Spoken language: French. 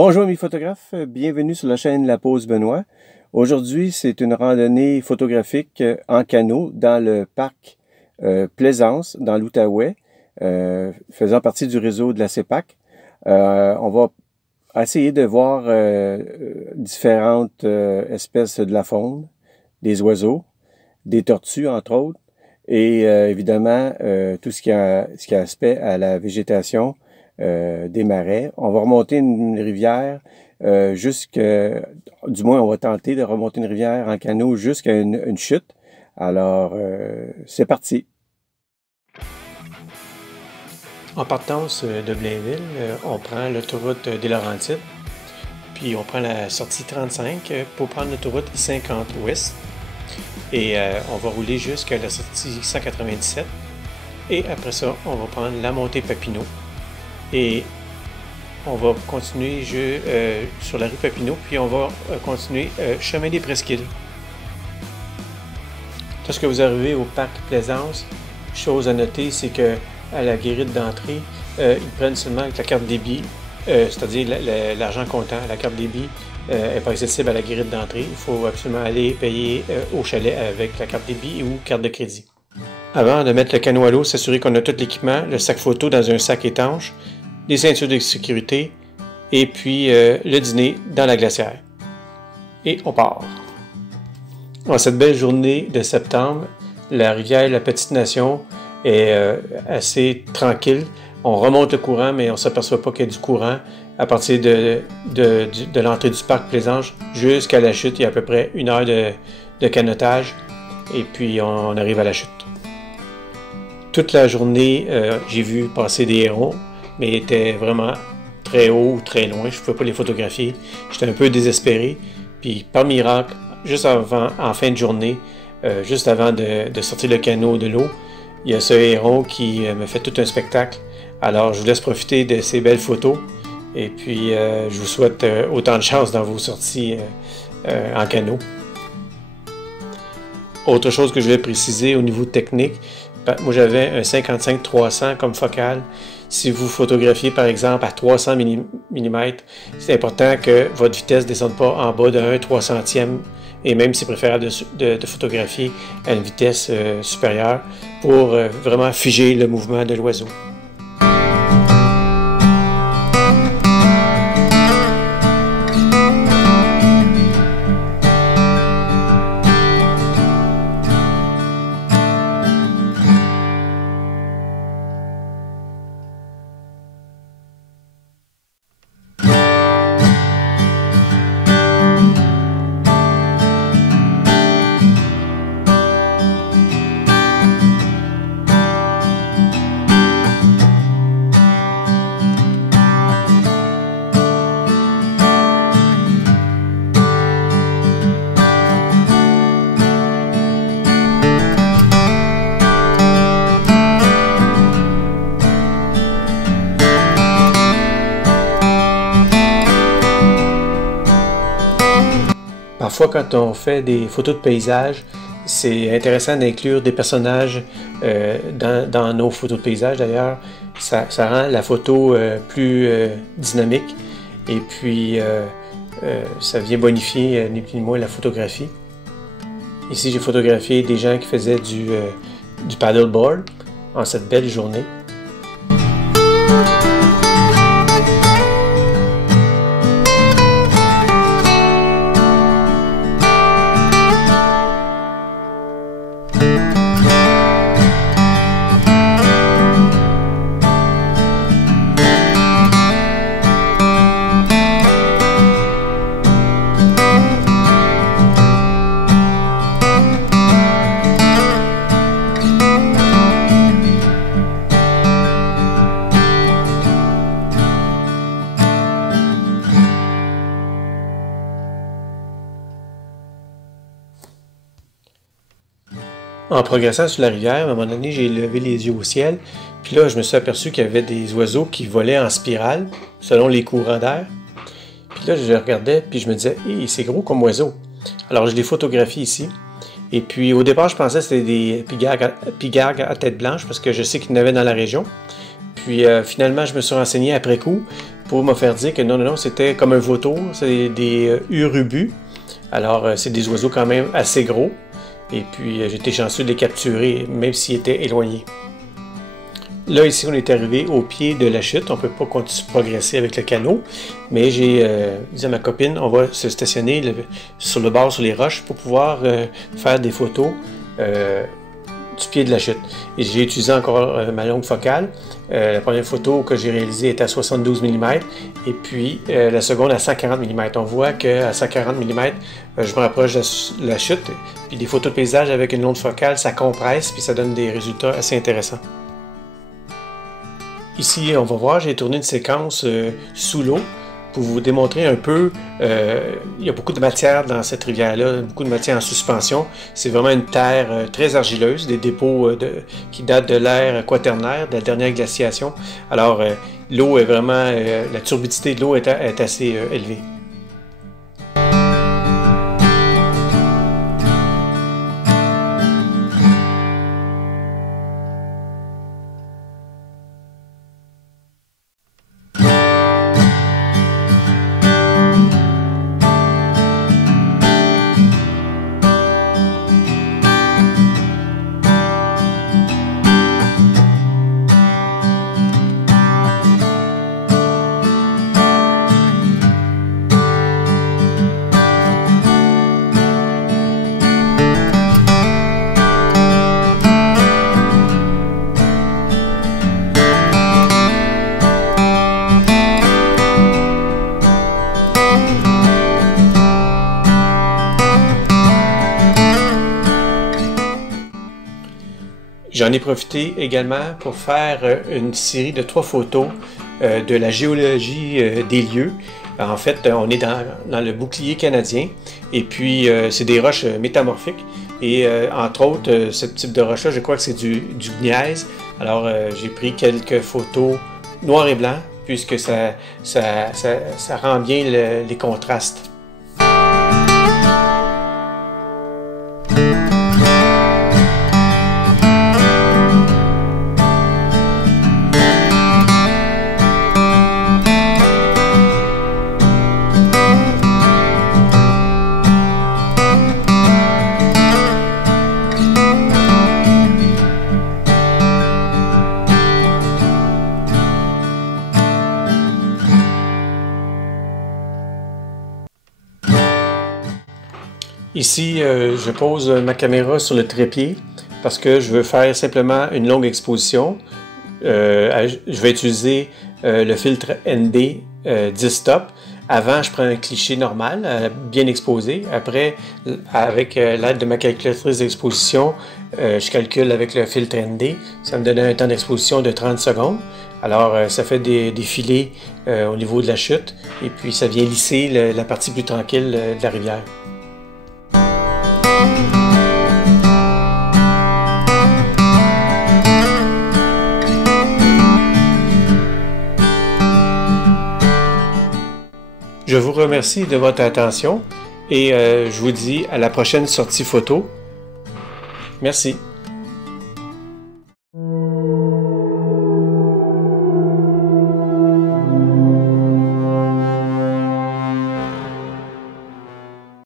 Bonjour amis photographes, bienvenue sur la chaîne La Pause Benoît. Aujourd'hui, c'est une randonnée photographique en canot dans le parc Plaisance, dans l'Outaouais, faisant partie du réseau de la CEPAC. On va essayer de voir différentes espèces de la faune, des oiseaux, des tortues entre autres, et évidemment tout ce qui a aspect à la végétation, des marais. On va remonter une rivière du moins on va tenter de remonter une rivière en canot jusqu'à une chute. Alors c'est parti. En partance de Blainville, on prend l'autoroute des Laurentides, puis on prend la sortie 35 pour prendre l'autoroute 50 ouest. Et on va rouler jusqu'à la sortie 197. Et après ça, on va prendre la montée Papineau. Et on va continuer sur la rue Papineau, puis on va continuer chemin des Presqu'îles. Lorsque vous arrivez au parc Plaisance, chose à noter, c'est que à la guérite d'entrée, ils prennent seulement avec la carte débit, c'est-à-dire l'argent comptant. La carte débit n'est pas accessible à la guérite d'entrée. Il faut absolument aller payer au chalet avec la carte débit ou carte de crédit. Avant de mettre le canot à l'eau, s'assurer qu'on a tout l'équipement, le sac photo dans un sac étanche, les ceintures de sécurité et puis le dîner dans la glacière. Et on part. En cette belle journée de septembre, la rivière La Petite Nation est assez tranquille. On remonte le courant, mais on ne s'aperçoit pas qu'il y a du courant. À partir de l'entrée du parc Plaisance jusqu'à la chute, il y a à peu près 1 heure de canotage et puis on arrive à la chute. Toute la journée, j'ai vu passer des hérons, mais ils étaient vraiment très haut ou très loin. Je ne pouvais pas les photographier. J'étais un peu désespéré. Puis par miracle, en fin de journée, juste avant de sortir le canot de l'eau, il y a ce héron qui me fait tout un spectacle. Alors je vous laisse profiter de ces belles photos. Et puis je vous souhaite autant de chance dans vos sorties en canot. Autre chose que je vais préciser au niveau technique, moi j'avais un 55-300 comme focale. Si vous photographiez par exemple à 300 mm, c'est important que votre vitesse ne descende pas en bas de 1/300e et même c'est préférable de photographier à une vitesse supérieure pour vraiment figer le mouvement de l'oiseau. Parfois, quand on fait des photos de paysage, c'est intéressant d'inclure des personnages dans nos photos de paysage. D'ailleurs, ça rend la photo plus dynamique et puis ça vient bonifier ni plus ni moins la photographie. Ici, j'ai photographié des gens qui faisaient du paddleboard en cette belle journée. En progressant sur la rivière, à un moment donné, j'ai levé les yeux au ciel, puis là, je me suis aperçu qu'il y avait des oiseaux qui volaient en spirale, selon les courants d'air. Puis là, je regardais, puis je me disais, hey, c'est gros comme oiseau. Alors, je les photographie ici. Et puis, au départ, je pensais que c'était des pigargues à tête blanche, parce que je sais qu'il y en avait dans la région. puis finalement, je me suis renseigné après coup pour me faire dire que non, c'était comme un vautour, c'est des urubus. Alors, c'est des oiseaux quand même assez gros. Et puis, j'étais chanceux de les capturer, même s'ils étaient éloignés. Là, ici, on est arrivé au pied de la chute. On ne peut pas progresser avec le canot. Mais j'ai dit à ma copine, on va se stationner sur le bord, sur les roches, pour pouvoir faire des photos du pied de la chute. Et j'ai utilisé encore ma longue focale. La première photo que j'ai réalisée était à 72 mm et puis la seconde à 140 mm. On voit qu'à 140 mm, je me rapproche de la chute. Puis des photos de paysage avec une longue focale, ça compresse puis ça donne des résultats assez intéressants. Ici, on va voir, j'ai tourné une séquence sous l'eau pour vous démontrer un peu, il y a beaucoup de matière dans cette rivière-là, beaucoup de matière en suspension. C'est vraiment une terre très argileuse, des dépôts qui datent de l'ère quaternaire, de la dernière glaciation. Alors, l'eau est vraiment, la turbidité de l'eau est assez élevée. J'en ai profité également pour faire une série de 3 photos de la géologie des lieux. En fait, on est dans le bouclier canadien et puis c'est des roches métamorphiques et entre autres, ce type de roche-là, je crois que c'est du gneiss. Alors, j'ai pris quelques photos noir et blanc puisque ça rend bien les contrastes. Ici, je pose ma caméra sur le trépied parce que je veux faire simplement une longue exposition. Je vais utiliser le filtre ND 10 stop. Avant, je prends un cliché normal, bien exposé. Après, avec l'aide de ma calculatrice d'exposition, je calcule avec le filtre ND. Ça me donne un temps d'exposition de 30 secondes. Alors, ça fait des filets au niveau de la chute et puis ça vient lisser la partie plus tranquille de la rivière. Je vous remercie de votre attention et je vous dis à la prochaine sortie photo. Merci.